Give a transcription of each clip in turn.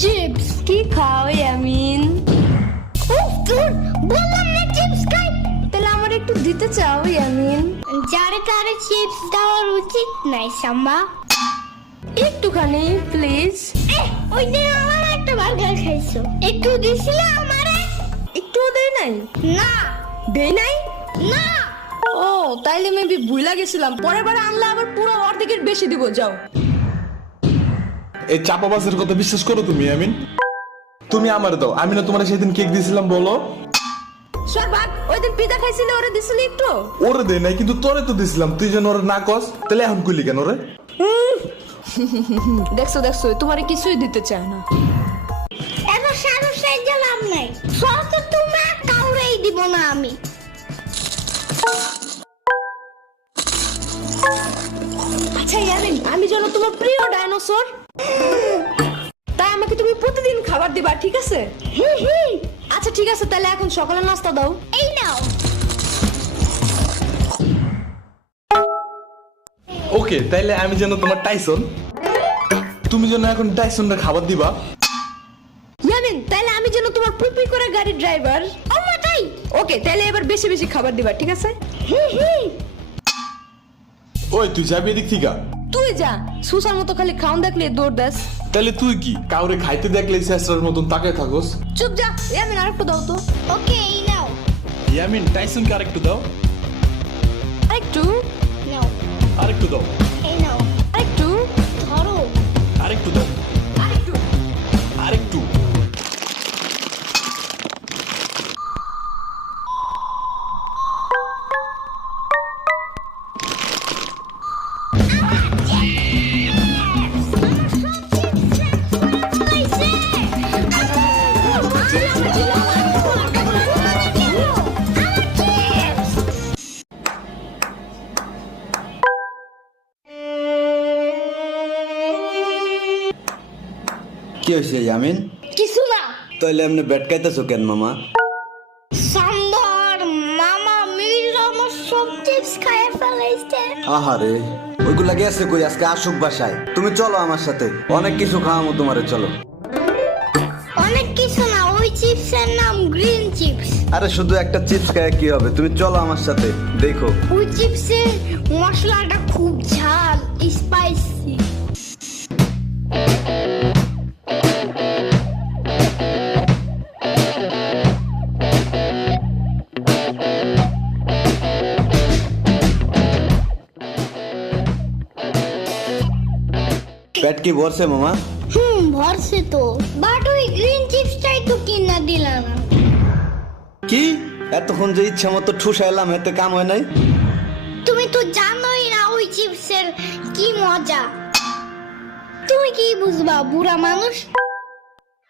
Chips কি খাও ইয়ামিন? উফ দূর, বললাম না চিপস খাই। তাহলে আমার একটু দিতে চাও ইয়ামিন? যারে তারে চিপস দেওয়ার উচিত নাই সাম্বা। একটুখানি প্লিজ। ওই দিন আমার একটা বার্গার খাইছো, একটু দিছিলে আমারে? একটু দেই নাই? না দেই নাই না। ও তাইলে মেবি ভুলা গেছিলাম, পরের বার আনলে আবার পুরো অর্ধেকের বেশি দিব। যাও। এই চাপাবাজের কথা বিশ্বাস করো তুমি আমিন? তুমি আমার দাও, আমি না তোমার সেদিন কেক দিয়েছিলাম বলো? সরবাত ওই দিন পিজা খাইছিলে, ওরে দিছিলি একটু? ওরে দেই নাই, কিন্তু তোরে তো দিছিলাম, তুই যেন ওরে না কস, তাহলে এখন কইলি কেন রে? দেখছো দেখছো, তোমারে কিছুই দিতে চায় না। এত সাহস সাইজা লাভ নাই, সব তো তুমি কাউরেই দিব না আমি। আচ্ছা ইয়ামিন, আমি যেন তোমার প্রিয় ডাইনোসর, তাই আমাকে তুমি প্রতিদিন খাবার দিবা, ঠিক আছে? আচ্ছা ঠিক আছে, তাহলে এখন সকালে নাস্তা দাও। এই নাও। ওকে, তাইলে আমি যেন তোমার টাইসন, তুমি যেন এখন টাইসনটা খাবার দিবা। ইয়ামিন, তাহলে আমি যেন তোমার পুপি করে গাড়ির ড্রাইভার। আম্মা তাই। ওকে, তাহলে এবার বেশি বেশি খাবার দিবা, ঠিক আছে? ওই তুই যাবি এদিক থেকে? তুই যা, সুসার মতো খালি খাওন দেখলে দৌড় দাস। তাহলে তুই কি কাউরে খাইতে দেখলে শেষরার মতন তাকে থাকোস? চুপ যা। ইয়ামিন আরেকটু দাও তো। ওকে, এই নাও। ইয়ামিন, টাইসনকে আরেকটু দাও। আরেকটু নাও। আরেকটু দাও। এই নাও। আরেকটু ধরো। আরেকটু দাও। আরেকটু। আরেকটু। কি হয়েছে ইয়ামিন? কিছু না। তাইলে এমনি ব্যাট খাইতেছো কেন মামা? সাম্বার মামা মিল আমার সব চিপস খায় ফেলাইছে। আহারে, ওইগুলা গেছে কই? আজকে আসুক বাসায়। তুমি চলো আমার সাথে, অনেক কিছু খাওয়ামো তোমারে, চলো। অনেক কিছু না, ওই চিপসের নাম গ্রিন চিপস। আরে শুধু একটা চিপস খায় কি হবে? তুমি চলো আমার সাথে, দেখো। ওই চিপসের মশলাটা খুব ঝাল, স্পাইসি। পেট কি ভরছে মামা? ভরছে তো, বাট ওই গ্রিন চিপসটাই তো কিনা দিলা না। কি এতক্ষণ যে ইচ্ছা মতো ঠুসাইলাম, এতে কাম হয় নাই? তুমি তো জানোই না ওই চিপসের কি মজা। তুমি কি বুঝবা, বুড়া মানুষ?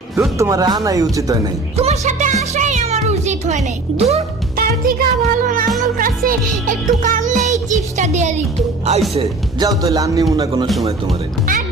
দুধ তোমার আনাই উচিত হয় নাই। তোমার সাথে আসাই আমার উচিত হয় নাই। দূর, তার থেকে ভালো না আমার কাছে একটু কানলে এই চিপসটা দিয়ে দিত। আইসে যাও, তাহলে আননিমু না কোনো সময় তোমারে। আর